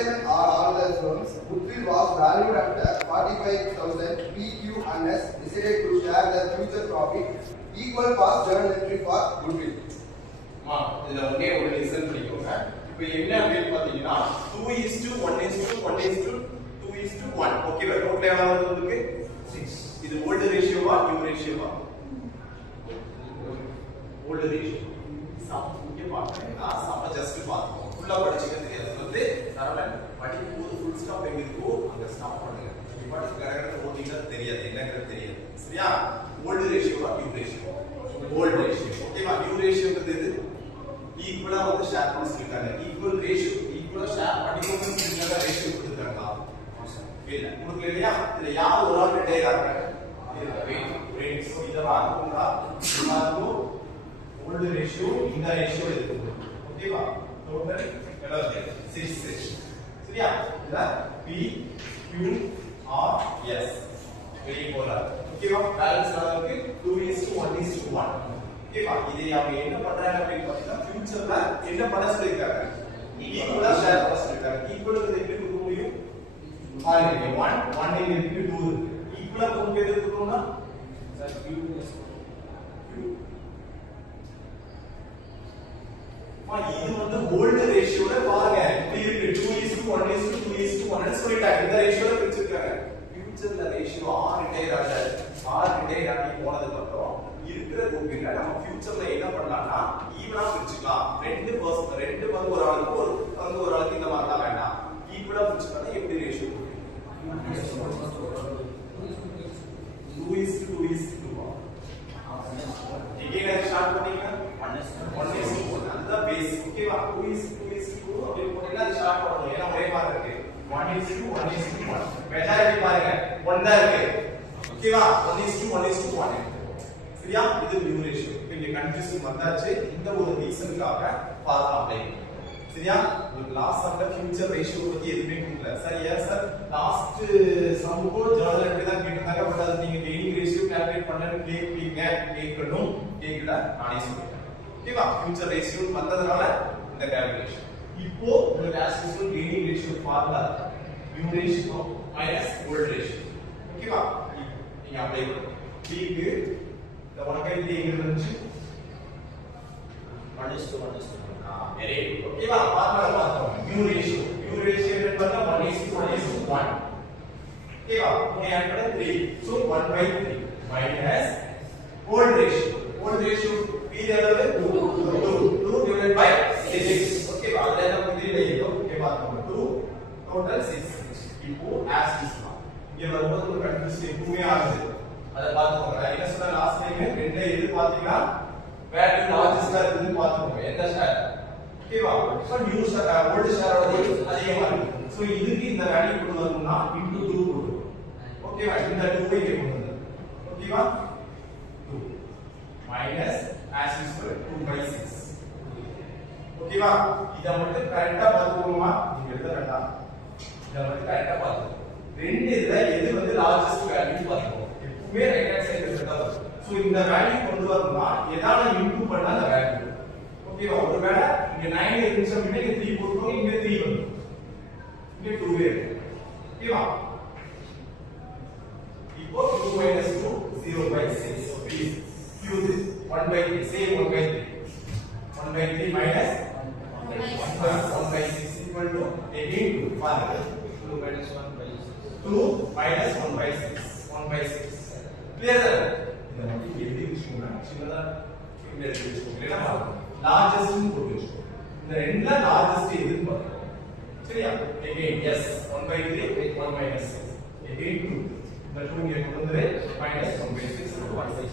N are all the firms. Goodwill was valued at 45,000. PQ and S decided to share the future profit. Equal past journal entry for Goodwill. இதுல ஒண்ணே ஒரு listen பண்ணிக்கோங்க. இப்போ என்ன அப்படின்னு பாத்தீங்கன்னா 2:1:2:2:1. ஓகேவா? டோட்டல் எவ்வளவு வருது உங்களுக்கு? 6. இது ஓல்ட் ரேஷியோவா நியூ ரேஷியோவா? Old ratio. சம் இங்க பாருங்க. சம ஜஸ்ட் பாத்துக்கோங்க. ஃபுல்லா படிச்சுக்க தெரியாது. வந்து சரவணன் படிக்கும்போது ஃபுல் ஸ்டாப் எங்க இருக்கோ அங்க ஸ்டாப் பண்ணுங்க. இப்ப கரெக்ட்டா ஓட்டிட்டா தெரியாது. என்னங்கிறது தெரியாது. சரியா? ஓல்ட் ரேஷியோவா நியூ ரேஷியோவா? Old ratio. ஓகேவா? நியூ ரேஷியோங்கிறது எது? ஈக்குவலா வந்து ஷேர் பண்ண சொல்லிருக்காங்க. ஈக்குவல் ரேஷியோ ஈக்குவலா ஷேர் பண்ணிக்கோங்கன்னு சொல்லிருக்காங்க. ரேஷியோ கொடுத்துருக்காங்க. இல்ல உங்களுக்கு இல்லையா? இதுல யார் ஒரு ஆள் ரிட்டையர் ஆகுறாங்க? இல்ல வெயிட் சோ இத வாங்குறோம்னா இதுக்கு ஓல்ட் ரேஷியோ இந்த ரேஷியோ இருக்கு. ஓகேவா? டோட்டல் எவ்வளவு? 6. சரியா? இதுல P Q R S very polar. ஓகேவா? பேலன்ஸ் அளவுக்கு 2:1:1. ஓகேவா? இதை அவங்க என்ன பண்றாங்க அப்படின்னு பார்த்தீங்கன்னா ஃபியூச்சர்ல என்ன பண்ண சொல்லிருக்காங்க? ஈக்குவலா ஷேர் பண்ண சொல்லிருக்காங்க. ஈக்குவலுக்கு எப்படி கொடுக்க முடியும்? பாருங்க 1 இங்க இருக்கு 2 இருக்கு. ஈக்குவலா கொடுக்க எது கொடுக்கணும்னா சார் Q இது வந்து ஓல்ட் ரேஷியோல பாருங்க இப்படி இருக்கு 2:1:2:1 சொல்லிட்டாங்க. இந்த ரேஷியோல பிரிச்சிருக்காங்க. ஃபியூச்சர்ல ரேஷியோ R ரிட்டையர் ஆகி போனதுக்கு அப்புறம் இருக்கிற குரூப்பிங்ல நம்ம ஃபியூச்சர்ல என்ன பண்ணலாம்னா ஈவனா பிரிச்சுக்கலாம். ரெண்டு வந்து ஒரு ஆளுக்கு ஒரு ஆளுக்கு இந்த மாதிரிலாம் வேண்டாம். ஈக்குவலா பிரிச்சுக்கலாம். எப்படி ரேஷியோ 2:2:2. எகைன் ஸ்டார்ட் பண்ணீங்கன்னா 1:1 அதுதான் பேஸ். ஓகேவா? 2:2:2 அப்படி போட்டீங்கன்னா அது ஸ்டார்ட் பண்ணணும். ஏன்னா ஒரே மாதிரி இருக்கு. 1:1:1 மெஜாரிட்டி பாருங்க 1 தான் இருக்கு. ஓகேவா? 1:1:1. சரியா? இது நியூ ரேஷியோ. இங்க கன்ஃபியூஷன் வந்தாச்சு. இந்த ஒரு ரீசனுக்காக ஃபார்முலா அப்ளை பண்ணுங்க. சரியா? உங்களுக்கு லாஸ்ட் சம்ல ஃபியூச்சர் ரேஷியோ பத்தி எதுவுமே கொடுக்கல. சார் ஏன் சார் லாஸ்ட் சம்முக்கு ஜர்னல் என்ட்ரி தான் கேட்டிருந்தாங்க. பட் அது நீங்க கெய்னிங் ரேஷியோ கால்குலேட் பண்ணனும் கேட்கல நானே சொல்றேன். ஓகேவா? ஃபியூச்சர் ரேஷியோ வந்ததனால இந்த கால்குலேஷன். இப்போ உங்களுக்கு as usual gaining ratio formula new ratio minus volt ratio. ஓகேவா? நீங்க அப்ளை பண்ணுங்க. க்கு இந்த 1/3 எங்க இருந்துச்சு? 1:1:1. Very good. ஓகேவா? ஃபார்முலா பார்த்தோம். நியூ ரேஷியோ என்ன பண்ணா 1:1:1. ஓகேவா? இங்க ஆட் பண்ண 3. So 1/3 minus volt ratio. Volt ratio P எவ்வளவு? 2 divided by 6. ஓகேவா? அதுல என்ன புதியல இருக்கும்? ஓகே பாருங்க. 2 டோட்டல் 6. இப்போ as is now. இங்க வரும்போது ஒரு கன்ஃபியூஷன் எப்பவுமே ஆகுது. அத பாத்துக்கோங்க. என்ன சொன்ன லாஸ்ட் டைம் ரெண்டே இது பாத்தீங்கன்னா வேல்யூ லார்ஜஸ்டா இருக்குன்னு பாத்துக்கோங்க. எந்த ஷேர்? ஓகேவா? சோ நியூ ஷேர் ஓல்ட் ஷேரோட அதிகமா இருக்கு. சோ இதுக்கு இந்த வேல்யூ கொண்டு வரணும்னா into 2 போடுங்க. ஓகேவா? இந்த 2 இங்க கொண்டு வந்து. ஓகேவா? 2 மைனஸ் as usual 2/6. ஓகேவா? இத மட்டும் கரெக்ட்டா பாத்துக்கோமா? நீங்க எழுத வேண்டாம். இத மட்டும் கரெக்ட்டா பாத்துக்கோங்க. ரெண்டு இதுல எது வந்து லார்ஜஸ்ட் வேல்யூ பாத்துக்கோங்க. எப்பவுமே ரைட் ஹேண்ட் சைடுல இருக்கா வரும். சோ இந்த வேல்யூ கொண்டு வரணும்னா எதால இன்க்ளூட் பண்ணா அந்த வேல்யூ. ஓகேவா? ஒருவேளை இங்க 9 இருந்துச்சு அப்படினா இங்க 3 போட்டுறோம். இங்க 3 வரும். இங்க 2 இருக்கு. ஓகேவா? இப்போ 2 minus 2 0/6. Please use this 1/3. Same 1/3. 1/3 minus 1/6 equal to again 2. 2 minus 1/6. 2 minus 1/6. 1/6. Clear sir? இத மட்டும் எழுதி வச்சுக்கோங்க. சின்னதா இங்க எழுதி வச்சுக்கோங்க. என்ன பாருங்க. லார்ஜஸ்ட் போட்டு வச்சுக்கோங்க. இந்த ரெண்டுல லார்ஜஸ்ட் எதுன்னு பாருங்க. சரியா? again yes 1/3 1 minus 6. again 2. இந்த 2 இங்க கொண்டு வந்து minus 1/6 1/6.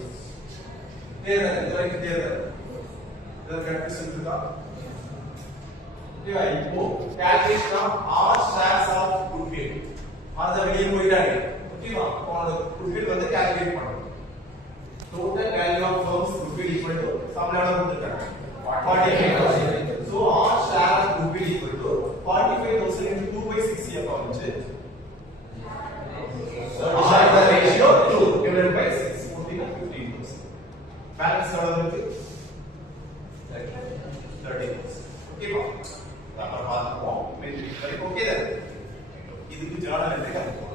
Clear sir? இது வரைக்கும் clear sir? இத கன்ஃபியூஷன் இருக்கா? ஓகேவா? இப்போ calculation of all shares of goodwill. அத வெளிய போயிடாதே. ஓகேவா? போன goodwill வந்து calculate பண்ணனும். Total value of firms goodwill equal to சம்ல எவ்வளவு கொடுத்திருக்காங்க? 45,000. So all share of goodwill equal to 45,000 into 2/6 எப்ப வந்துச்சு? So divide the ratio 2 divided by 6 போட்டீங்கன்னா 15,000. பேலன்ஸ் எவ்வளவு இருக்கு? 30,000. ஓகேவா? அப்புறம் பார்ப்போம். ஓகே தான் இதுக்கு ஜாடா இருக்கு